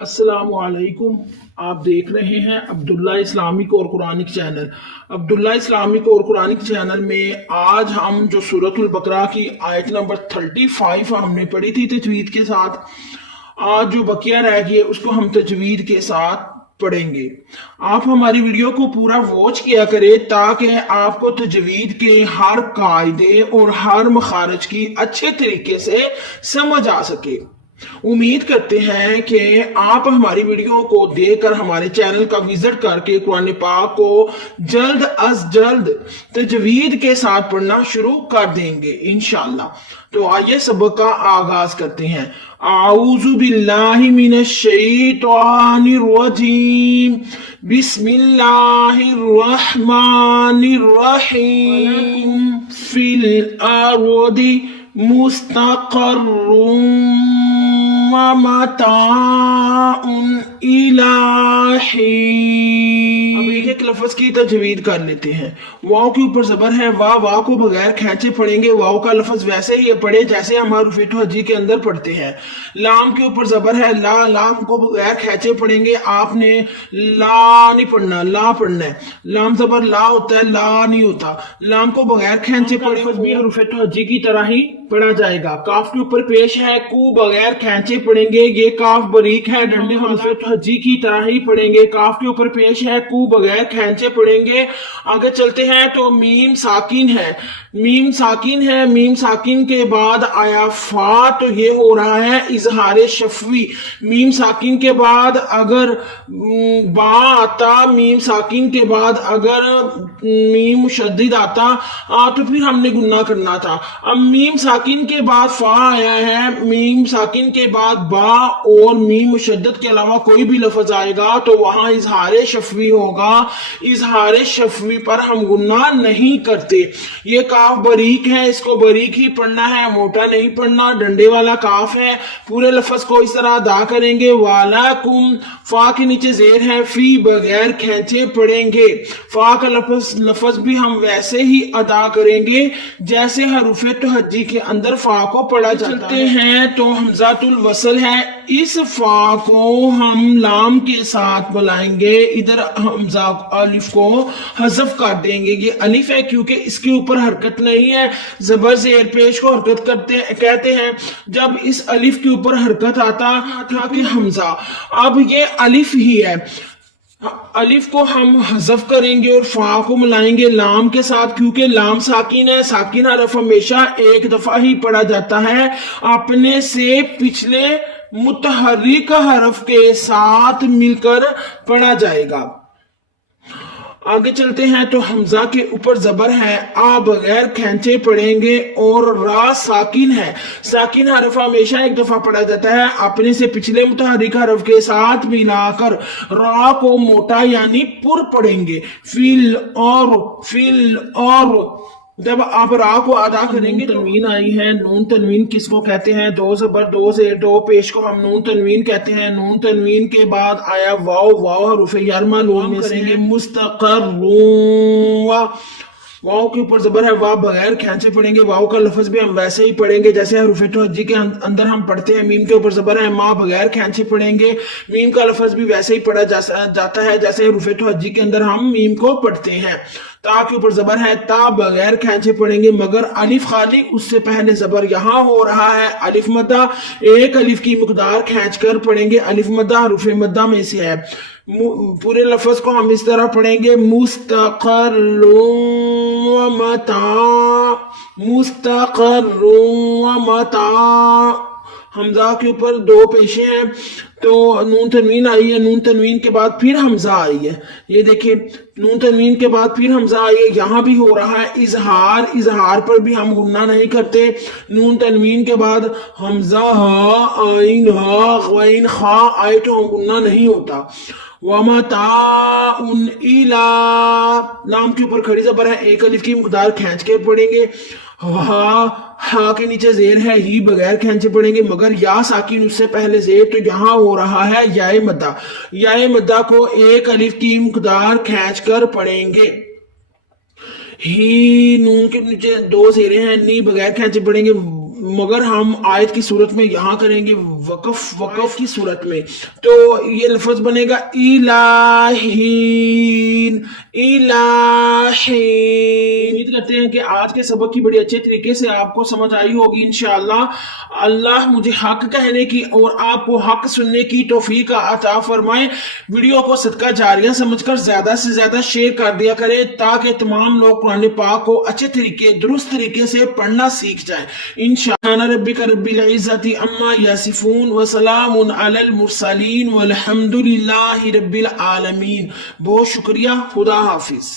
अस्सलामु अलैकुम। आप देख रहे हैं अब्दुल्ला इस्लामिक और कुरानिक चैनल। अब्दुल्ला इस्लामिक और कुरानिक चैनल में आज हम जो सूरतुल बकरा की आयत नंबर 35 हमने पढ़ी थी तजवीद के साथ, आज जो बकिया रह गई है उसको हम तजवीद के साथ पढ़ेंगे। आप हमारी वीडियो को पूरा वॉच किया करें ताकि आपको तजवीद के हर कायदे और हर मखारज की अच्छे तरीके से समझ आ सके। उम्मीद करते हैं कि आप हमारी वीडियो को देखकर हमारे चैनल का विजिट करके कुरान पाक को जल्द अज जल्द तजवीद के साथ पढ़ना शुरू कर देंगे इंशाल्लाह। तो आइए सबक का आगाज करते हैं। आऊज़ु बिल्लाहि मिनश शैतानिर रजीम, बिस्मिल्लाहिर रहमानिर रहीम। फिल अर्दि मुस्तक़र्रुम व मताउन इला हीन। अब एक एक लफ्ज की तजवीद कर लेते हैं। वाव के ऊपर जबर है, वाव को बगैर खेचे पढ़ेंगे। वाव का लफ्ज वैसे ही पढ़े जैसे हम हरफ हजी के अंदर पढ़ते हैं। लाम के ऊपर जबर है, लाम को बगैर खेचे पढ़ेंगे। आपने ला नहीं पढ़ना, ला पढ़ना है। लाम जबर ला होता है, ला नहीं होता। लाम को बगैर खेचे पढ़ेंगे भी हरफ हजी की तरह ही पढ़ा जाएगा। काफ के ऊपर पेश है, कू बगैर खेचे पढ़ेंगे। ये काफ बरीक है, डंडे हरफ हजी की तरह ही पढ़ेंगे। काफ के ऊपर पेश है, कू बगैर खेचे पढ़ेंगे। आगे चलते हैं तो मीम साकिन है, मीम साकिन है। मीम साकिन के बाद आया फा, तो ये हो रहा है इजहार शफवी। मीम साकिन के बाद अगर बा आता, मीम साकिन के बाद अगर मीम मुशद्दिद आता तो फिर हमने गुन्ना करना था। अब मीम साकिन के बाद फा आया है, मीम साकिन के बाद बा और मीम मुशद्दद के अलावा कोई भी लफ्ज आएगा तो वहां इजहार शफवी होगा। इजहार शफवी पर हम गुन्ना नहीं करते। ये काफ बरीक है, इसको बरीक ही पढ़ना है, मोटा नहीं पढ़ना। डंडे वाला काफ है। पूरे लफ्ज को इस तरह अदा करेंगे। वालाकुम, फा के नीचे जेर है, फी बगैर खेचे पढ़ेंगे। फा का लफ्ज भी हम वैसे ही अदा करेंगे जैसे हरूफ तहज्जी के अंदर फा को पढ़ा जाता है। हैं तो हमजातुल वसल है, इस फा को हम लाम के साथ बुलाएंगे। इधर हमजा अलिफ को हज़फ कर देंगे। ये अलिफ है क्योंकि इसके ऊपर हरकत नहीं है। जबर जेर पेश को हरकत कहते हैं। जब इस अलिफ के ऊपर हरकत आता था कि हमजा, अब ये अलिफ ही है। अलिफ को हम हज़फ करेंगे और फा को मिलाएंगे लाम के साथ, क्योंकि लाम साकिन है। साकिन हरफ हमेशा एक दफा ही पढ़ा जाता है, अपने से पिछले मुतहर्रिक हरफ के साथ मिलकर पढ़ा जाएगा। आगे चलते हैं तो हमजा के ऊपर जबर है, आ बगैर खेचे पढ़ेंगे और रा साकिन है। साकिन हरफ हमेशा एक दफा पढ़ा जाता है, अपने से पिछले मुतहर्रिक हरफ के साथ मिलाकर रा को मोटा यानी पुर पढ़ेंगे। फिल और जब आप रा को अदा करेंगे तनवीन आई है। नून तनवीन किसको कहते हैं? दो जबर दो से दो पेश को हम नून तनवीन कहते हैं। नून तनवीन के बाद आया वाव हरूफ यरमा लोन में से मुस्तक़र्रुम। वाव के ऊपर जबर है, वाव बगैर खेचे पढ़ेंगे। वाव का लफ्ज भी हम वैसे ही पढ़ेंगे जैसे हरूफ हजी के अंदर हम पढ़ते हैं। मीम के ऊपर जबर है, माँ बगैर खेचे पढ़ेंगे। मीम का लफ्ज भी वैसे ही पढ़ा जाता है जैसे हरूफ हजी के अंदर हम मीम को पढ़ते हैं। ता के ऊपर जबर है, ता बगैर खेचे पढ़ेंगे मगर अलिफ खाली उससे पहले जबर यहाँ हो रहा है। अलिफ मद्दा, एक अलिफ की मुकदार खींच कर पढ़ेंगे। अलिफ मद्दा हरूफ मद्दा में से है। पूरे लफ्ज को हम इस तरह पढ़ेंगे, मुस्तक़र्रुम व मता। हमजा के ऊपर दो पेशे हैं तो नून तनवीन आई है। नून तनवीन के बाद फिर हमजा आई है। ये देखिए, नून तनवीन के बाद फिर हमजा आई है। यहाँ भी हो रहा है इजहार। इजहार पर भी हम गुन्ना नहीं करते। नून तनवीन के बाद हमजा हा आइन हा गैन खा आए तो हम गुन्ना नहीं होता। वमताउन इला, लाम के ऊपर खड़ी जबर है, एक अलिफ की मुकदार खींच के पढ़ेंगे। हा के नीचे जेर है, ही बगैर खेचे पढ़ेंगे मगर या साकिन उससे पहले जेर, तो यहाँ हो रहा है याए मद्दा। याए मद्दा को एक अलिफ की मुकदार खींच कर पढ़ेंगे। ही, नून के नीचे दो जेरे हैं, नी बगैर खेचे पढ़ेंगे। مگر ہم آیت کی صورت میں یہاں کریں گے وقف کی صورت میں، تو یہ لفظ بنے گا الہین الہین۔ امید کرتے ہیں کہ آج کے سبق کی بڑی اچھے طریقے سے آپ کو سمجھ آئی ہوگی انشاءاللہ۔ اللہ مجھے حق کہنے کی اور آپ کو حق سننے کی توفیق عطا فرمائے۔ ویڈیو کو صدقہ جاریہ سمجھ کر زیادہ سے زیادہ شیئر کر دیا کریں تاکہ تمام لوگ قرآن پاک کو اچھے طریقے درست طریقے سے پڑھنا سیکھ جائیں انشاءاللہ۔ ربک رب العزت عما یصفون وسلام علی المرسلین والحمد للہ رب العالمین۔ بہت شکریہ، خدا حافظ۔